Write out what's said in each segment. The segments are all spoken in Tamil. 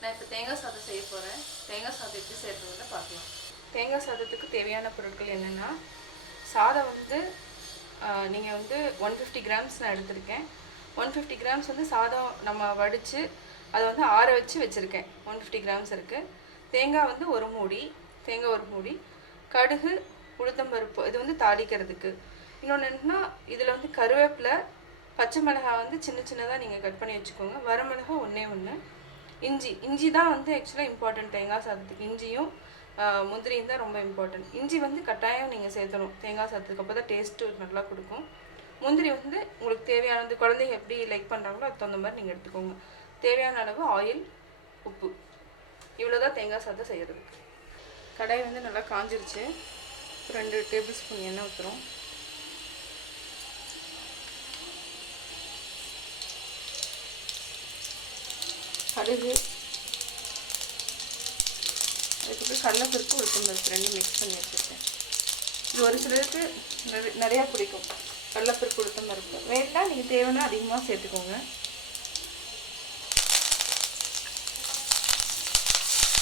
நான் இப்போ தேங்காய் சாதம் செய்ய போகிறேன். தேங்காய் சாதம் எப்படி செய்யறதுன்னு பார்க்கலாம். தேங்காய் சாதத்துக்கு தேவையான பொருட்கள் என்னென்னா, சாதம் வந்து நீங்கள் வந்து 150 கிராம்ஸ் நான் எடுத்திருக்கேன். 150 கிராம்ஸ் வந்து சாதம் நம்ம வடித்து அதை வந்து ஆற வச்சு வச்சுருக்கேன். 150 கிராம்ஸ் இருக்குது. தேங்காய் வந்து ஒரு மூடி, கடுகு, உளுத்தம்பருப்பு இது வந்து தாளிக்கிறதுக்கு. இன்னொன்று என்னென்னா, இதில் வந்து கருவேப்பிலை, பச்சை மிளகாய் வந்து சின்ன சின்னதாக நீங்கள் கட் பண்ணி வச்சுக்கோங்க. வரமிளகாய் ஒன்று, இஞ்சி தான் வந்து ஆக்சுவலாக இம்பார்ட்டன்ட் தேங்காய் சாதத்துக்கு. இஞ்சியும் முந்திரியும் தான் ரொம்ப இம்பார்ட்டன்ட். இஞ்சி வந்து கட்டாயம் நீங்கள் சேர்த்தணும் தேங்காய் சாதத்துக்கு, அப்போ தான் டேஸ்ட்டு நல்லா கொடுக்கும். முந்திரி வந்து உங்களுக்கு தேவையானது, குழந்தைங்க எப்படி லைக் பண்ணுறாங்களோ அதுக்கு தகுந்த மாதிரி நீங்கள் எடுத்துக்கோங்க. தேவையான அளவு ஆயில், உப்பு, இவ்வளோ தான் தேங்காய் சாதம் செய்கிறது. கடாய் வந்து நல்லா காஞ்சிருச்சு. 2 டேபிள் ஸ்பூன் எண்ணெய் ஊற்றுறோம். கடுகு, அதுக்கப்புறம் கடலைப்பருப்பு, உளுத்தம்பருப்பு 2 மிக்ஸ் பண்ணி வச்சுருக்கேன். இது ஒரு சிலருக்கு நிறையா பிடிக்கும் கடலைப்பருப்பு, உளுத்தம்பருப்பு. வேண்டாம், நீங்கள் தேவைன்னா அதிகமாக சேர்த்துக்கோங்க.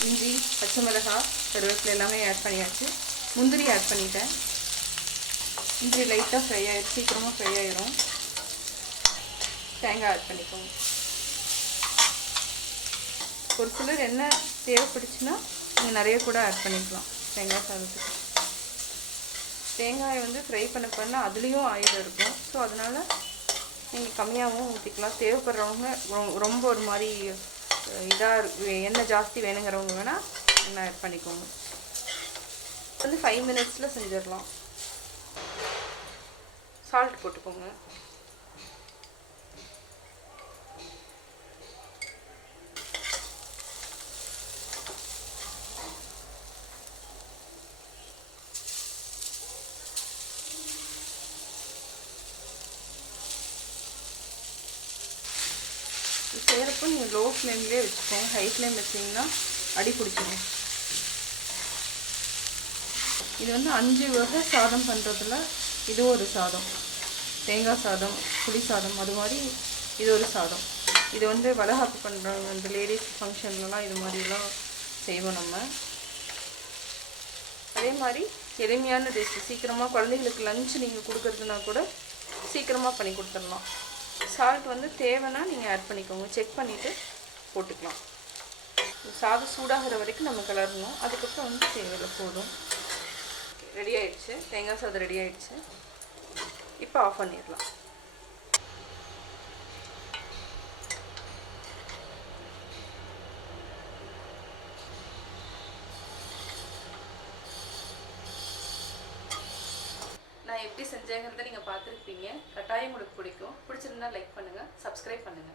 இஞ்சி, பச்சை மிளகாய், கருவேப்பிலை எல்லாமே ஆட் பண்ணியாச்சு. முந்திரி ஆட் பண்ணிட்டேன். முந்திரி லைட்டாக ஃப்ரை ஆகிடும், சீக்கிரமாக ஃப்ரை ஆகிடும். தேங்காய் ஆட் பண்ணிக்கோங்க. ஒரு சிலர் என்ன தேவைப்படுச்சுன்னா நீங்கள் நிறைய கூட ஆட் பண்ணிக்கலாம் தேங்காய் சாதத்துக்கு. தேங்காயை வந்து ஃப்ரை பண்ண அதுலேயும் ஆயில் இருக்கும். ஸோ அதனால் நீங்கள் கம்மியாகவும் ஊற்றிக்கலாம். தேவைப்படுறவங்க ரொம்ப ஒரு மாதிரி இதாக எண்ணெய் ஜாஸ்தி வேணுங்கிறவங்க வேணால் எண்ணெய் ஆட் பண்ணிக்கோங்க. வந்து 5 மினிட்ஸில் செஞ்சிடலாம். சால்ட் போட்டுக்கோங்க. செய்கிறப்போ நீங்கள் லோ ஃப்ளேம்லேயே வச்சுக்கோங்க. ஹை ஃப்ளேம் வச்சிங்கன்னா அடி பிடிச்சிடும். இது வந்து 5 வகை சாதம் பண்ணுறதுல இது ஒரு சாதம். தேங்காய் சாதம், புளி சாதம், அது மாதிரி இது ஒரு சாதம். இது வந்து வளகாப்பு பண்ணுறவங்க, இந்த லேடிஸ் ஃபங்க்ஷன்லலாம் இது மாதிரிலாம் செய்வோம் நம்ம. அதே மாதிரி எளிமையான டிஷ். சீக்கிரமாக குழந்தைகளுக்கு லஞ்ச் நீங்கள் கொடுக்குறதுனா கூட சீக்கிரமாக பண்ணி கொடுத்துடலாம். சால்ட் வந்து தேவைன்னா நீங்கள் ஆட் பண்ணிக்கோங்க. செக் பண்ணிவிட்டு போட்டுக்கலாம். சாதம் சூடாகிற வரைக்கும் நம்ம கிளறணும். அதுக்கப்புறம் வந்து தேவையில்லை, போதும். ரெடி ஆகிடுச்சு, தேங்காய் சாதம் ரெடி ஆகிடுச்சு. இப்போ ஆஃப் பண்ணிடலாம். நான் எப்படி செஞ்சேங்கிறத நீங்கள் பார்த்துருப்பீங்க. கட்டாயம் உங்களுக்கு பிடிக்கும். பிடிச்சிருந்தா லைக் பண்ணுங்கள், சப்ஸ்கிரைப் பண்ணுங்கள்.